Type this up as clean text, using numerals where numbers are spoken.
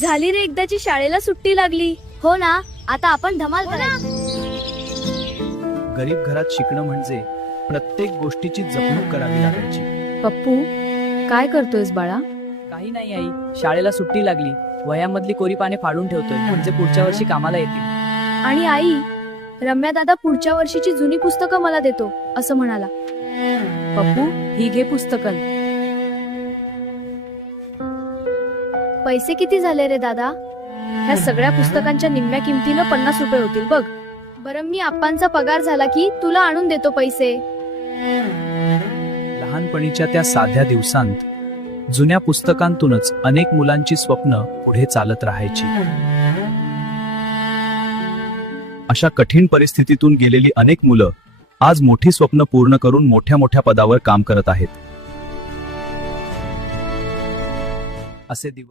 झाली रे एकदाची शाळेला सुट्टी लागली. हो ना, आता आपण धमाल करायची. गरीब घरात शिकणं म्हणजे प्रत्येक गोष्टीची जपणूक करावी लागायची. पप्पू, काय करतोयस बाळा? काही नाही आई, शाळेला सुट्टी लागली. वह्यांमधली कोरी पाने फाडून ठेवतोय, म्हणजे पुढच्या वर्षी कामाला येतील. आणि आई, रम्या दादा पुढच्या वर्षीची जुनी पुस्तकं मला देतो असं म्हणाला. पप्पू, ही घे पुस्तकं. पैसे किती झाले रे दादा? ह्या सगळ्या पुस्तकांच्या निम्म्या किमतीनं 50 रुपये होतील बघ. बरं, मी आप्पांचा पगार झाला की तुला आणून देतो पैसे. लहानपणीच्या त्या साध्या दिवसांत जुन्या पुस्तकांतूनच अनेक मुलांची स्वप्न पुढे चालत राहायची. अशा कठीण परिस्थितीतून गेलेली अनेक मुलं आज मोठी स्वप्न पूर्ण करून मोठ्या मोठ्या पदावर काम करत आहेत. असे दिवस